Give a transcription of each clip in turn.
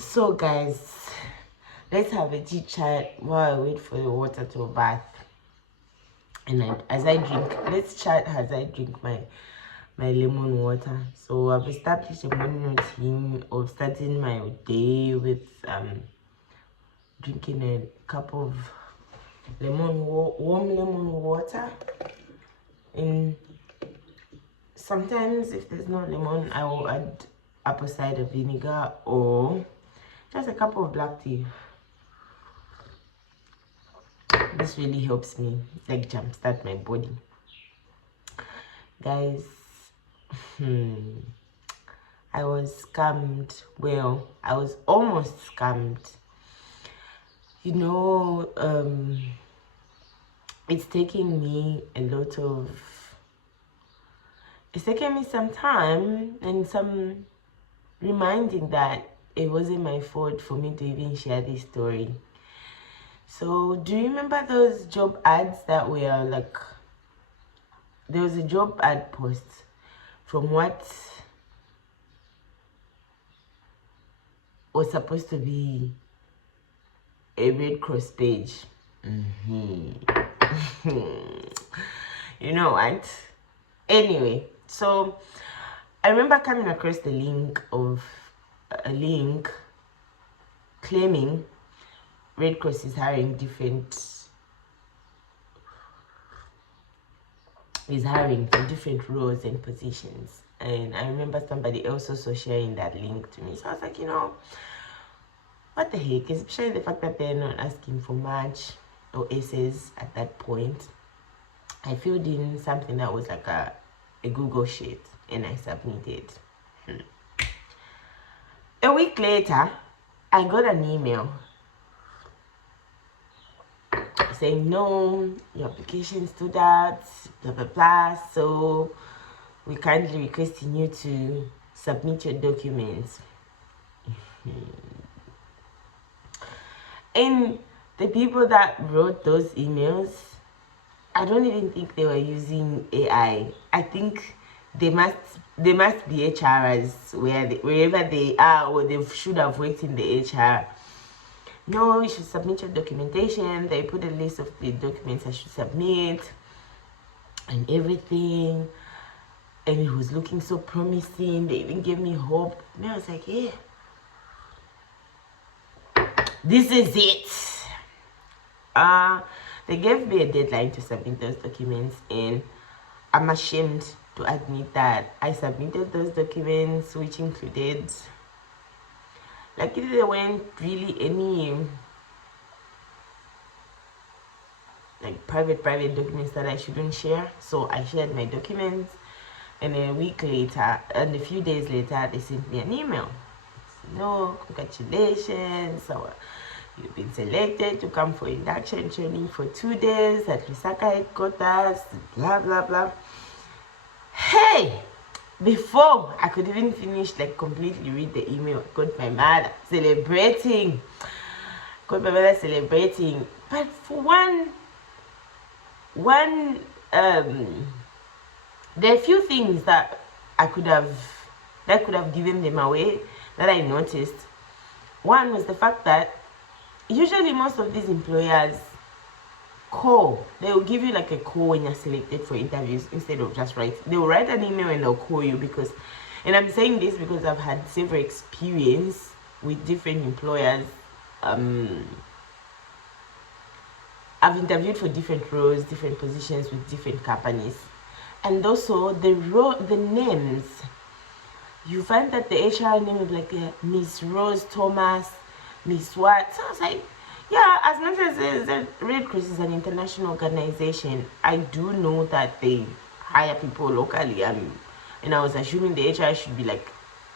So guys, let's have a chit chat while I wait for the water to bath. And as I drink, let's chat as I drink my lemon water. So I've established a morning routine of starting my day with drinking a cup of warm lemon water. And sometimes if there's no lemon, I will add apple cider vinegar or just a cup of black tea. This really helps me like jumpstart my body. Guys, I was scammed. Well, I was almost scammed. You know, it's taking me some time and some reminding that it wasn't my fault for me to even share this story. So do you remember those job ads that were like, there was a job ad post from what was supposed to be a Red Cross page. You know what? Anyway, so I remember coming across the link of a link claiming Red Cross is hiring for different roles and positions. And I remember somebody else also sharing that link to me. So I was like, you know, what the heck? Especially the fact that they're not asking for much or essays at that point. I filled in something that was like a Google sheet and I submitted. A week later, I got an email saying, no, your application stood out, blah, blah, blah. So we kindly requesting you to submit your documents. And the people that wrote those emails, I don't even think they were using AI. I think they must be HRs wherever they are, or they should have worked in the HR. No, you should submit your documentation. They put a list of the documents I should submit and everything. And it was looking so promising. They even gave me hope. And I was like, yeah, this is it. They gave me a deadline to submit those documents, and I'm ashamed to admit that I submitted those documents, which included, like, there weren't really any like private documents that I shouldn't share. So I shared my documents, and a few days later, they sent me an email. No, congratulations, so you've been selected to come for induction training for 2 days at Lusaka headquarters, blah blah blah. Hey, before I could even finish, like, completely read the email, I got my mother celebrating. But for one there are a few things that could have given them away that I noticed. One was the fact that usually most of these employers they will give you like a call when you're selected for interviews instead of just write. They will write an email and they'll call you, and I'm saying this because I've had several experience with different employers. I've interviewed for different roles, different positions with different companies, and also the names. You find that the HR name is like Miss Rose Thomas, Miss what. So I was like, yeah, as much as the Red Cross is an international organization, I do know that they hire people locally, and I was assuming the HR should be like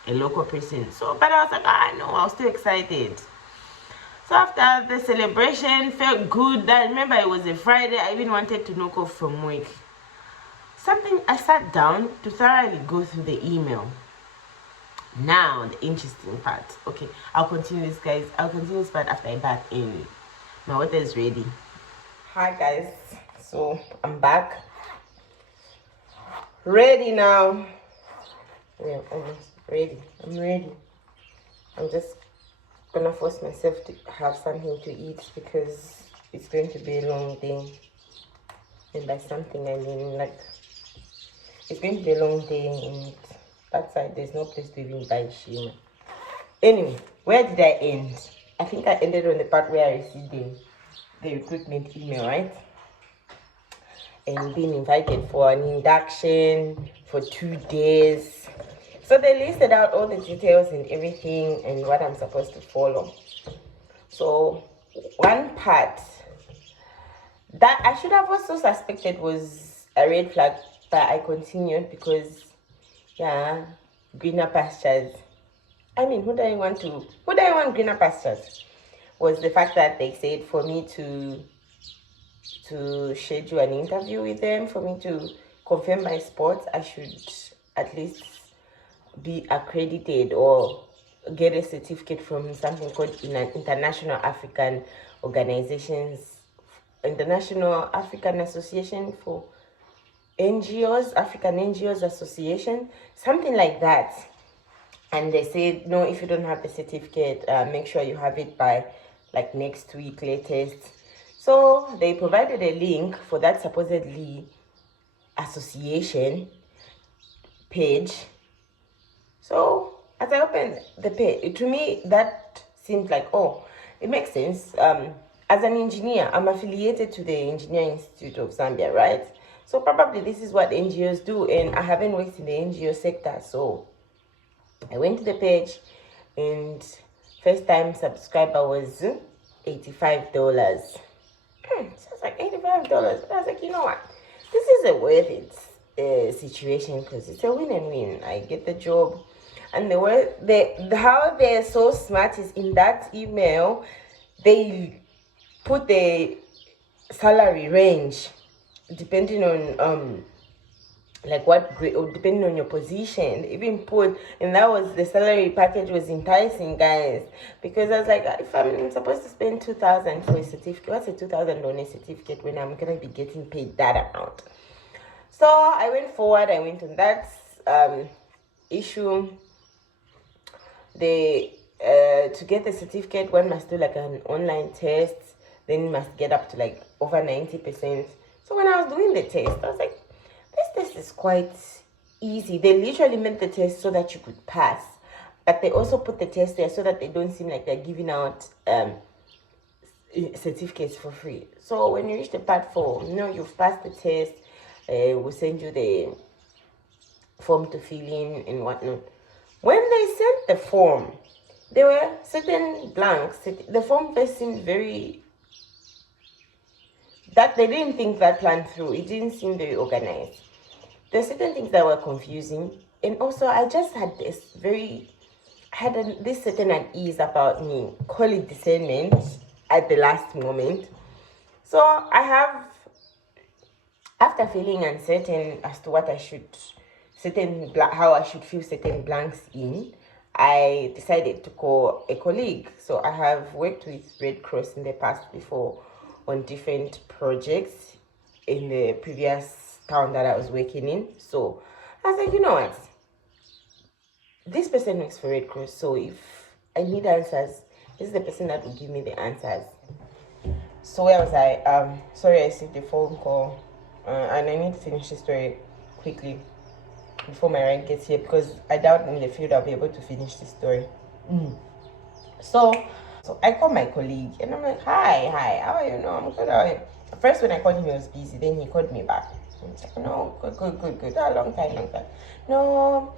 a local person. So, but I was like, no, I was still excited. So after the celebration, felt good. I remember it was a Friday. I even wanted to knock off from work. I sat down to thoroughly go through the email. Now, the interesting part. Okay, I'll continue this, guys. I'll continue this part after I bath in. My water is ready. Hi, guys. So, I'm back. Ready now. Yeah, almost ready. I'm ready. I'm just gonna force myself to have something to eat because it's going to be a long day. And by something I mean like it's going to be a long day, and that side there's no place to even buy shima. Anyway, where did I end? I think I ended on the part where I received the recruitment email, right? And being invited for an induction for 2 days. So they listed out all the details and everything and what I'm supposed to follow. So one part that I should have also suspected was a red flag, but I continued because, yeah, greener pastures. I mean, who do I want greener pastures? Was the fact that they said for me to schedule an interview with them, for me to confirm my sports, I should at least be accredited or get a certificate from something called International African Association for NGOs, African NGOs Association, something like that. And they said, no, if you don't have the certificate, make sure you have it by like next week latest. So they provided a link for that supposedly association page. So as I opened the page, to me that seemed like, oh, it makes sense. As an engineer, I'm affiliated to the Engineering Institute of Zambia, right? So probably this is what NGOs do, and I haven't worked in the NGO sector. So I went to the page, and first time subscriber was $85. So it's like $85. But I was like, you know what? This is a worth it situation because it's a win and win. I get the job, and how they're so smart is in that email they put the salary range depending on like what grade, or depending on your position. They even put, and that was the salary package was enticing, guys, because I was like, if I'm supposed to spend 2,000 for a certificate, what's a 2,000 on a certificate when I'm gonna be getting paid that amount? So I went forward. I went on that issue. To get the certificate, one must do like an online test, then you must get up to like over 90%. So when I was doing the test, I was like, this test is quite easy. They literally made the test so that you could pass, but they also put the test there so that they don't seem like they're giving out certificates for free. So when you reach the part 4, you've passed the test, we'll send you the form to fill in and whatnot. When they sent the form, there were certain blanks. The form first seemed that they didn't think that plan through. It didn't seem very organized. There are certain things that were confusing, and also I just had this certain unease about me, call it discernment at the last moment. So I have, after feeling uncertain as to what I should, how I should fill certain blanks in, I decided to call a colleague. So I have worked with Red Cross in the past before on different projects in the previous town that I was working in. So I was like, you know what? This person works for Red Cross, so if I need answers, this is the person that will give me the answers. So where was I? Sorry, I received a phone call, and I need to finish the story quickly before my ride gets here, because I doubt in the field I'll be able to finish this story. So I called my colleague and I'm like, hi, how are you? No, I'm good. How are you? First, when I called him, he was busy. Then he called me back. I was like, no, good. A long time. No,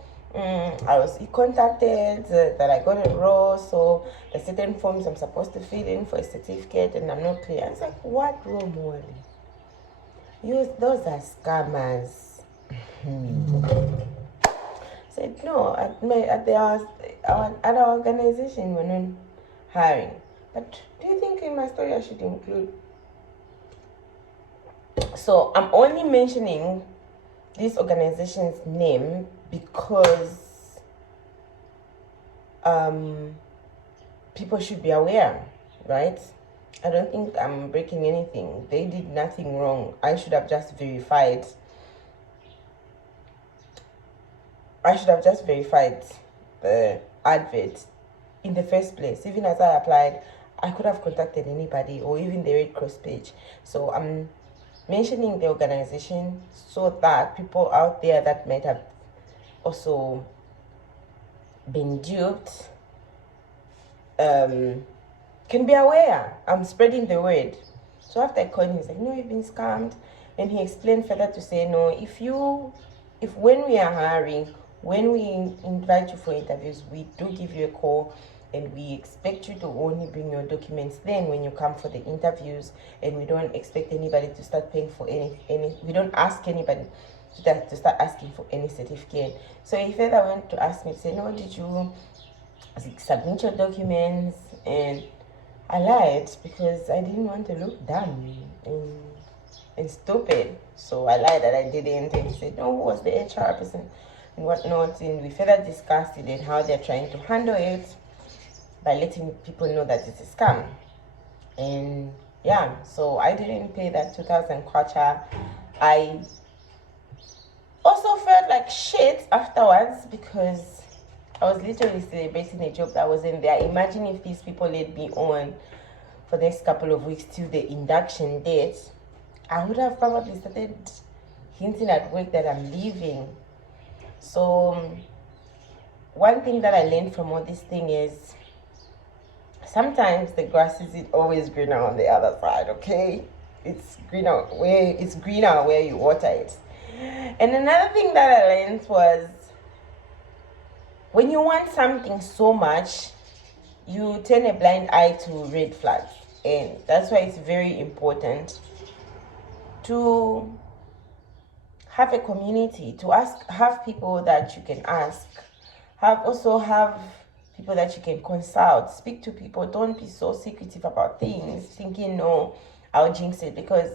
he contacted that I got a role, so the certain forms I'm supposed to fill in for a certificate, and I'm not clear. I was like, what role, Molly? Those are scammers. Said no, at our organization we're not hiring. But do you think in my story I should include? So I'm only mentioning this organization's name because people should be aware, right? I don't think I'm breaking anything. They did nothing wrong. I should have just verified. the advert in the first place. Even as I applied, I could have contacted anybody, or even the Red Cross page. So I'm mentioning the organization so that people out there that might have also been duped can be aware. I'm spreading the word. So after I called him, he's like, no, you've been scammed. And he explained further to say, no, if when we are hiring, when we invite you for interviews, we do give you a call, and we expect you to only bring your documents then when you come for the interviews, and we don't expect anybody to start paying for any we don't ask anybody to start asking for any certificate. So he further went to ask me to say, no, did you submit your documents? And I lied because I didn't want to look dumb and stupid. So I lied that I didn't, and he said, no, who was the HR person and whatnot. And we further discussed it and how they're trying to handle it by letting people know that it's a scam. And yeah, so I didn't pay that 2,000 kwacha. I also felt like shit afterwards because I was literally celebrating a job that wasn't there. Imagine if these people let me on for the next couple of weeks till the induction date. I would have probably started hinting at work that I'm leaving. So one thing that I learned from all this thing is sometimes the grass isn't always greener on the other side, okay? It's greener where you water it. And another thing that I learned was when you want something so much, you turn a blind eye to red flags. And that's why it's very important to have a community, to have people that you can ask, have people that you can consult, speak to people. Don't be so secretive about things, thinking, no, I'll jinx it. Because,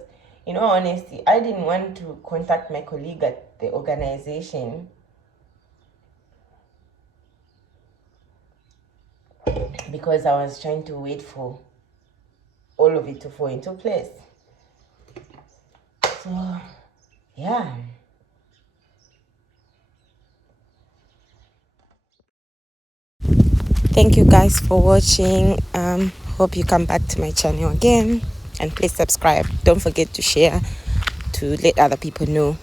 in all honesty, I didn't want to contact my colleague at the organization because I was trying to wait for all of it to fall into place. So, yeah. Thank you guys for watching. Hope you come back to my channel again, and please subscribe. Don't forget to share to let other people know.